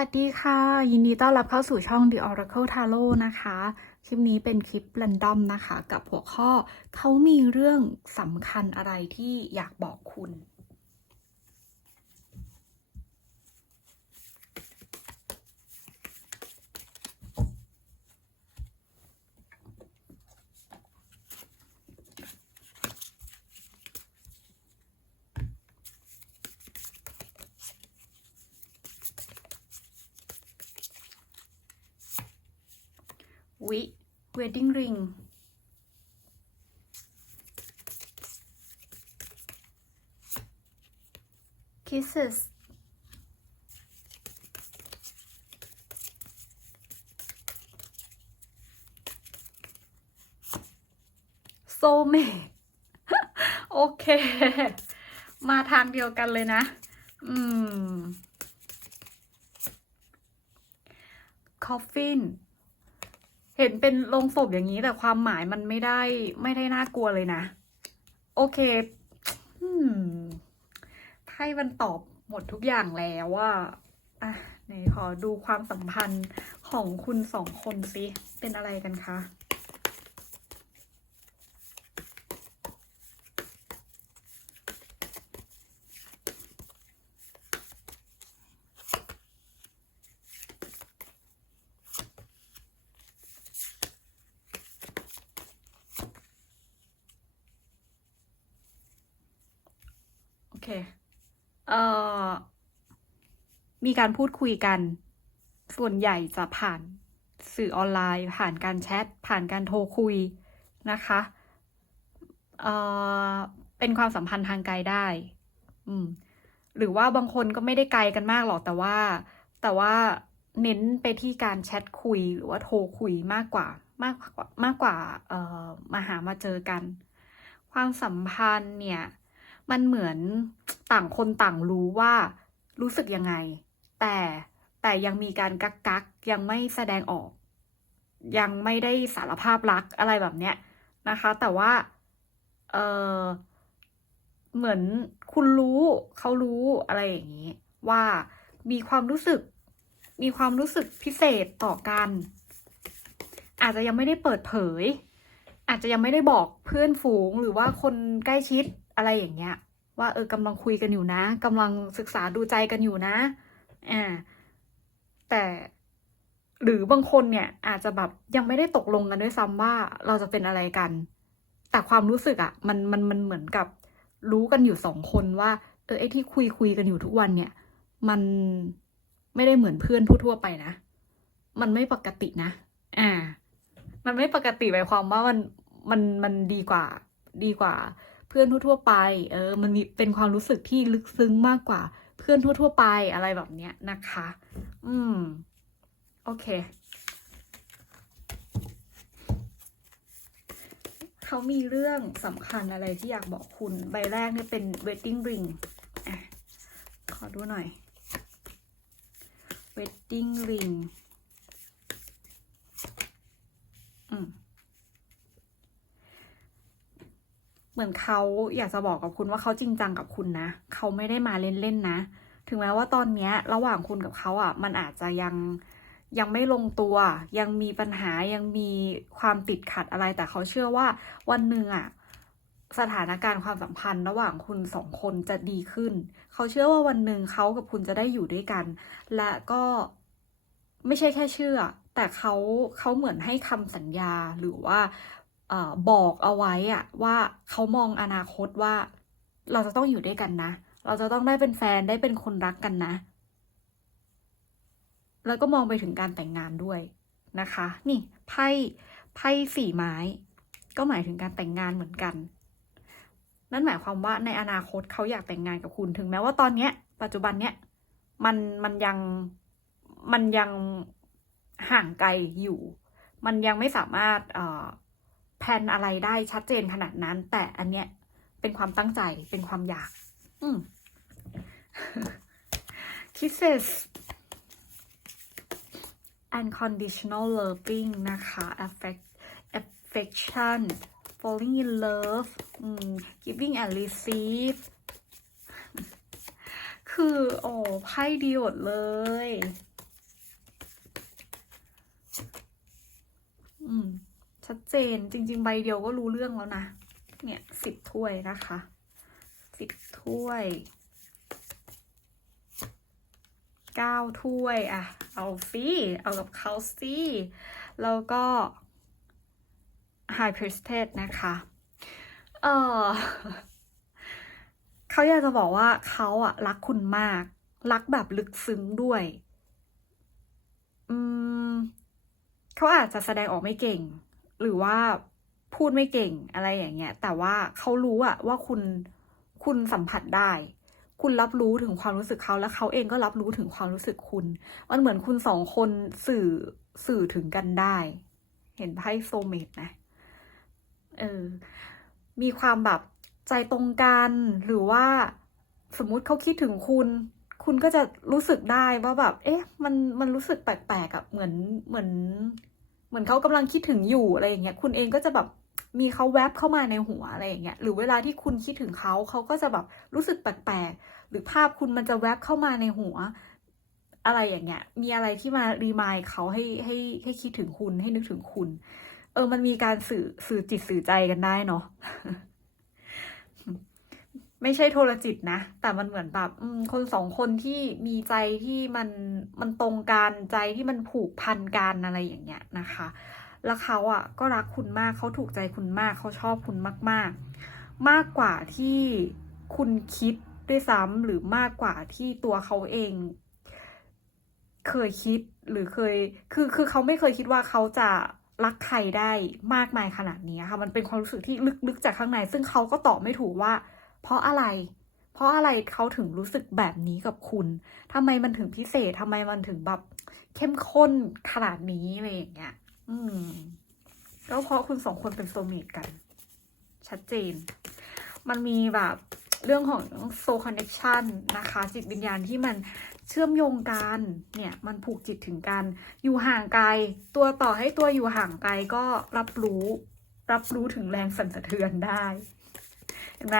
สวัสดีค่ะ ยินดีต้อนรับเข้าสู่ช่อง The Oracle Tarot นะคะ คลิปนี้เป็นคลิป r รนดอมนะคะ กับหัวข้อเขามีเรื่องสำคัญอะไรที่อยากบอกคุณ วิเวดดิ้งริงคิสส์โซเมโอเค มาทางเดียวกันเลยนะ อืม คอฟฟิน เห็นเป็นโลงศพอย่างนี้แต่ความหมายมันไม่ได้ไม่ได้น่ากลัวเลยนะ โอเคไพ่มันตอบหมดทุกอย่างแล้วว่าอะไหนขอดูความสัมพันธ์ของคุณสองคนสิเป็นอะไรกันคะ เคเอ่อมีการพูดคุยกัน ส่วนใหญ่จะผ่านสื่อออนไลน์ ผ่านการแชท ผ่านการโทรคุยนะคะเอ่อเป็นความสัมพันธ์ทางไกลได้ อืม หรือว่าบางคนก็ไม่ได้ไกลกันมากหรอกแต่ว่า แต่ว่าเน้นไปที่การแชทคุยหรือว่าโทรคุยมากกว่ามากกว่ามากกว่าเอ่อมาหามาเจอกัน ความสัมพันธ์เนี่ย มันเหมือนต่างคนต่างรู้ว่ารู้สึกยังไง แต่แต่ยังมีการกักกักยังไม่แสดงออก ยังไม่ได้สารภาพรักอะไรแบบเนี้ยนะคะ แต่ว่าเออเหมือนคุณรู้เขารู้อะไรอย่างนี้ ว่ามีความรู้สึก มีความรู้สึกพิเศษต่อกัน อาจจะยังไม่ได้เปิดเผย อาจจะยังไม่ได้บอกเพื่อนฝูงหรือว่าคนใกล้ชิด อะไรอย่างเงี้ย ว่าเออกำลังคุยกันอยู่นะกำลังศึกษาดูใจกันอยู่นะอ่าแต่หรือบางคนเนี่ยอาจจะแบบยังไม่ได้ตกลงกันด้วยซ้ำว่าเราจะเป็นอะไรกัน แต่ความรู้สึกอะ่ะมันมันมันเหมือนกับรู้กันอยู่สองคนว่าเออไอ้ที่คุยคุยกันอยู่ทุกวันเนี่ย มันไม่ได้เหมือนเพื่อนทั่วไปนะ มันไม่ปกตินะ อ่า มันไม่ปกติหมายความว่ามันมันมันดีกว่าดีกว่า เพื่อนทั่วๆไป เออ มันมีเป็นความรู้สึกที่ลึกซึ้งมากกว่า เพื่อนทั่วๆไปอะไรแบบเนี้ยนะคะ อืม โอเค เขามีเรื่องสำคัญอะไรที่อยากบอกคุณ ใบแรกเนี่ยเป็น wedding ring อขอดูหน่อย wedding ring เหมือนเขาอยากจะบอกกับคุณว่าเขาจริงจังกับคุณนะ เขาไม่ได้มาเล่นๆนะ ถึงแม้ว่าตอนนี้ระหว่างคุณกับเขาอะ มันอาจจะยังยังไม่ลงตัว ยังมีปัญหายังมีความติดขัดอะไร แต่เขาเชื่อว่าวันหนึ่งอะสถานการณ์ความสัมพันธ์ระหว่างคุณสองคนจะดีขึ้น เขาเชื่อว่าวันหนึ่งเขากับคุณจะได้อยู่ด้วยกัน และก็ไม่ใช่แค่เชื่อ แต่เขาเขาเหมือนให้คำสัญญาหรือว่า บอกเอาไว้อะว่าเขามองอนาคตว่า เราจะต้องอยู่ด้วยกันนะ เราจะต้องได้เป็นแฟนได้เป็นคนรักกันนะ แล้วก็มองไปถึงการแต่งงานด้วยนะคะ นี่ไพ่ไพ่สี่ไม้ ก็หมายถึงการแต่งงานเหมือนกัน นั่นหมายความว่าในอนาคตเขาอยากแต่งงานกับคุณถึงแม้ว่าตอนเนี้ย ปัจจุบันเนี้ยมันมันยังมันยังห่างไกลอยู่ มันยังไม่สามารถเอ่อ แลนอะไรได้ชัดเจนขนาดนั้น แต่อันเนี้ยเป็นความตั้งใจเป็นความอยาก อืมคิสเซส unconditional loving นะคะ affect affection falling in love giving and receive คือ โอ้ไพ่ดีอดเลย อืม ชัดเจนจริง ๆ ใบเดียวก็รู้เรื่องแล้วนะ เนี่ยสิบถ้วยนะคะสิบถ้วยเก้าถ้วยอะเอาฟีเอากับเขาสิแล้วก็ High p r i e s t e s นะคะ เออเขาอยากจะบอกว่าเขาอะรักคุณมาก รักแบบลึกซึ้งด้วย อืมเขาอาจจะแสดงออกไม่เก่ง หรือว่าพูดไม่เก่งอะไรอย่างเงี้ย แต่ว่าเขารู้อะว่าคุณคุณสัมผัสได้ คุณรับรู้ถึงความรู้สึกเขาแล้วเขาเองก็รับรู้ถึงความรู้สึกคุณ มันเหมือนคุณสองคนสื่อสื่อถึงกันได้ เห็นไพ่โซเมตไหมเออมีความแบบใจตรงกันหรือว่าสมมุติเขาคิดถึงคุณ คุณก็จะรู้สึกได้ว่าแบบ เอ๊ะ มันมันรู้สึกแปลกๆอะเหมือนเหมือน เหมือนเขากำลังคิดถึงอยู่อะไรอย่างเงี้ยคุณเองก็จะแบบมีเขาแวบเข้ามาในหัวอะไรอย่างเงี้ยหรือเวลาที่คุณคิดถึงเขาเขาก็จะแบบรู้สึกแปลกๆหรือภาพคุณมันจะแวบเข้ามาในหัว อะไรอย่างเงี้ย มีอะไรที่มารีมายเขาให้ให้ให้คิดถึงคุณให้นึกถึงคุณ เออมันมีการสื่อสื่อจิตสื่อใจกันได้เนาะ ไม่ใช่โทรจิตนะ แต่มันเหมือนแบบคนสองคนที่มีใจที่มันมันตรงกันใจที่มันผูกพันกันอะไรอย่างเงี้ยนะคะ แล้วเขาอะก็รักคุณมากเขาถูกใจคุณมากเขาชอบคุณมาก ๆ มากกว่าที่คุณคิดด้วยซ้ำหรือมากกว่าที่ตัวเขาเอง เคยคิดหรือเคย คือคือเขาไม่เคยคิดว่าเขาจะรักใครได้มากมายขนาดนี้ค่ะ มันเป็นความรู้สึกที่ลึกๆจากข้างใน ซึ่งเขาก็ตอบไม่ถูกว่า เพราะอะไร เพราะอะไรเขาถึงรู้สึกแบบนี้กับคุณทำไมมันถึงพิเศษทำไมมันถึงแบบเข้มข้นขนาดนี้อะไรอย่างเงี้ย อืมก็เพราะคุณสองคนเป็นโซเมตกัน ชัดเจน มันมีแบบเรื่องของโซคอนเน c ชันนะคะ จิตวิญญาณที่มันเชื่อมโยงกันเนี่ย มันผูกจิตถึงกัน อยู่ห่างไกล ตัวต่อให้ตัวอยู่ห่างไกลก็รับรู้ รับรู้ถึงแรงสั่นสะเทือนได้ เห็นไหม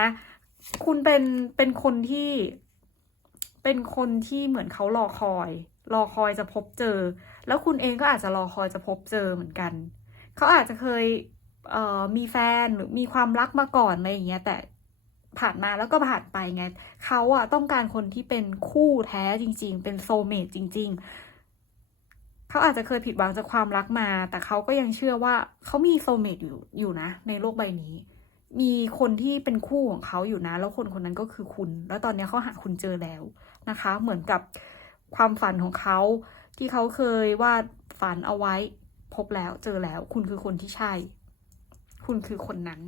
คุณเป็นเป็นคนที่เป็นคนที่เหมือนเขารอคอย รอคอยจะพบเจอ แล้วคุณเองก็อาจจะรอคอยจะพบเจอเหมือนกัน เขาอาจจะเคยเอ่อมีแฟนหรือมีความรักมาก่อนอะไรอย่างเงี้ยแต่ผ่านมาแล้วก็ผ่านไปไงเขาอะต้องการคนที่เป็นคู่แท้จริง ๆ เป็นโซเมตจริง ๆ เขาอาจจะเคยผิดหวังจากความรักมา แต่เขาก็ยังเชื่อว่าเขามีโซเมตอยู่อยู่นะ ในโลกใบนี้ มีคนที่เป็นคู่ของเขาอยู่นะ แล้วคนคนนั้นก็คือคุณ แล้วตอนนี้เขาหาคุณเจอแล้วนะคะ เหมือนกับความฝันของเขาที่เขาเคยวาดฝันเอาไว้ พบแล้วเจอแล้ว คุณคือคนที่ใช่ คุณคือคนนั้น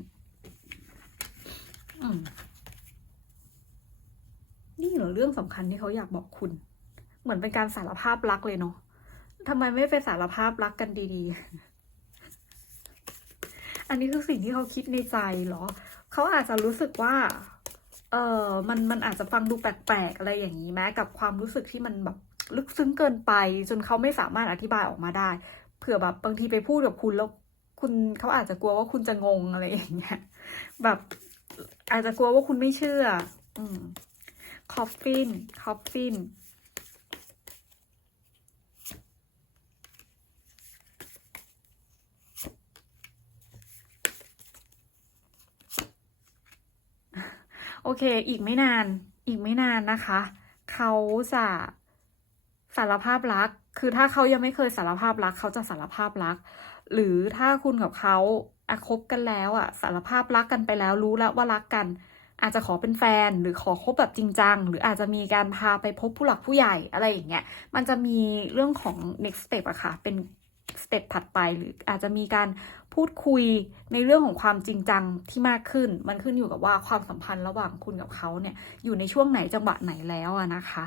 นี่เหรอเรื่องสำคัญที่เขาอยากบอกคุณ เหมือนเป็นการสารภาพรักเลยเนาะทำไมไม่ไปสารภาพรักกันดีๆ อันนี้คือสิ่งที่เขาคิดในใจเหรอ เขาอาจจะรู้สึกว่า เออมันมันอาจจะฟังดูแปลกๆอะไรอย่างนี้แม้กับความรู้สึกที่มันแบบลึกซึ้งเกินไปจนเขาไม่สามารถอธิบายออกมาได้ เผื่อแบบบางทีไปพูดกับคุณแล้วคุณเขาอาจจะกลัวว่าคุณจะงงอะไรอย่างเงี้ย แบบอาจจะกลัวว่าคุณไม่เชื่อ อืมคอฟฟิน คอฟฟิน โอเค อีกไม่นาน อีกไม่นานนะคะ เขาจะสารภาพรัก คือถ้าเขายังไม่เคยสารภาพรัก เขาจะสารภาพรัก หรือถ้าคุณกับเขาอะคบกันแล้วอะสารภาพรักกันไปแล้วรู้แล้วว่ารักกัน อาจจะขอเป็นแฟนหรือขอคบแบบจริงจัง หรืออาจจะมีการพาไปพบผู้หลักผู้ใหญ่อะไรอย่างเงี้ย มันจะมีเรื่องของ next step อะค่ะ เป็นสเต็ปถัดไปหรืออาจจะมีการ พูดคุยในเรื่องของความจริงจังที่มากขึ้น มันขึ้นอยู่กับว่าความสัมพันธ์ระหว่างคุณกับเขาเนี่ยอยู่ในช่วงไหนจังหวะไหนแล้วอะนะคะ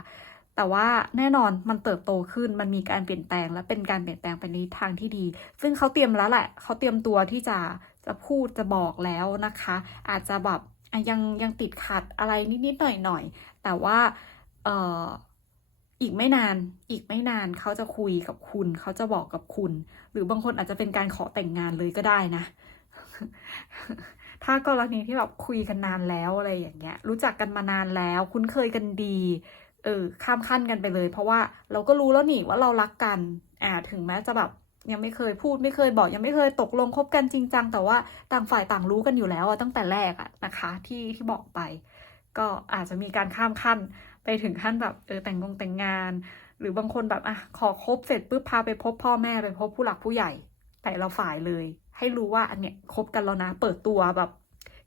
แต่ว่าแน่นอนมันเติบโตขึ้นมันมีการเปลี่ยนแปลงและเป็นการเปลี่ยนแปลงไปในทางที่ดี ซึ่งเขาเตรียมแล้วแหละเขาเตรียมตัวที่จะจะพูดจะบอกแล้วนะคะ อาจจะแบบยังยังติดขัดอะไรนิดๆหน่อยๆแต่ว่าเออ อีกไม่นาน อีกไม่นานเขาจะคุยกับคุณ เขาจะบอกกับคุณ หรือบางคนอาจจะเป็นการขอแต่งงานเลยก็ได้นะ ถ้ากรณีที่แบบคุยกันนานแล้วอะไรอย่างเงี้ย รู้จักกันมานานแล้ว คุ้นเคยกันดี เออ ข้ามขั้นกันไปเลย เพราะว่าเราก็รู้แล้วนี่ว่าเรารักกัน อ่า ถึงแม้จะแบบยังไม่เคยพูดไม่เคยบอกยังไม่เคยตกลงคบกันจริงจังแต่ว่าต่างฝ่ายต่างรู้กันอยู่แล้วอะตั้งแต่แรกอะนะคะ ที่ที่บอกไป ก็อาจจะมีการข้ามขั้น ไปถึงขั้นแบบเออแต่งงงแต่งงาน หรือบางคนแบบอะขอคบเสร็จปุ๊บพาไปพบพ่อแม่ไปพบผู้หลักผู้ใหญ่ แต่เราฝ่ายเลย ให้รู้ว่าอันเนี้ยคบกันแล้วนะ เปิดตัวแบบ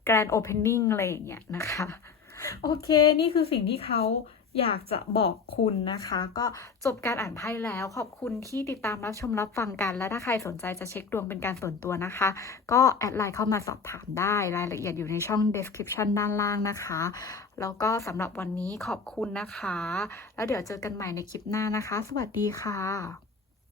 grand opening อะไรอย่างเงี้ยนะคะ โอเค นี่คือสิ่งที่เขา อยากจะบอกคุณนะคะ ก็จบการอ่านไพ่แล้ว ขอบคุณที่ติดตามรับชมรับฟังกัน และถ้าใครสนใจจะเช็คดวงเป็นการส่วนตัวนะคะ ก็แอดไลน์เข้ามาสอบถามได้รายละเอียดอยู่ในช่อง description ด้านล่างนะคะ แล้วก็สำหรับวันนี้ขอบคุณนะคะ แล้วเดี๋ยวเจอกันใหม่ในคลิปหน้านะคะ สวัสดีค่ะ